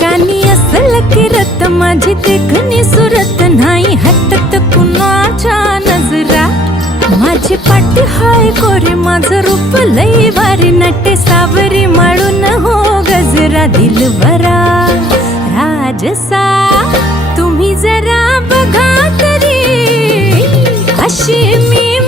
कानी असल किरत माझी देखणी सुरत नाही हटत कुणाच्या नजरा माझी पाठी हाय कोरे माझं रूप लई भारी नटे सावरी माळून हो गजरा दिलबरा राजसा तुम्ही जरा बघा तरी अशी मी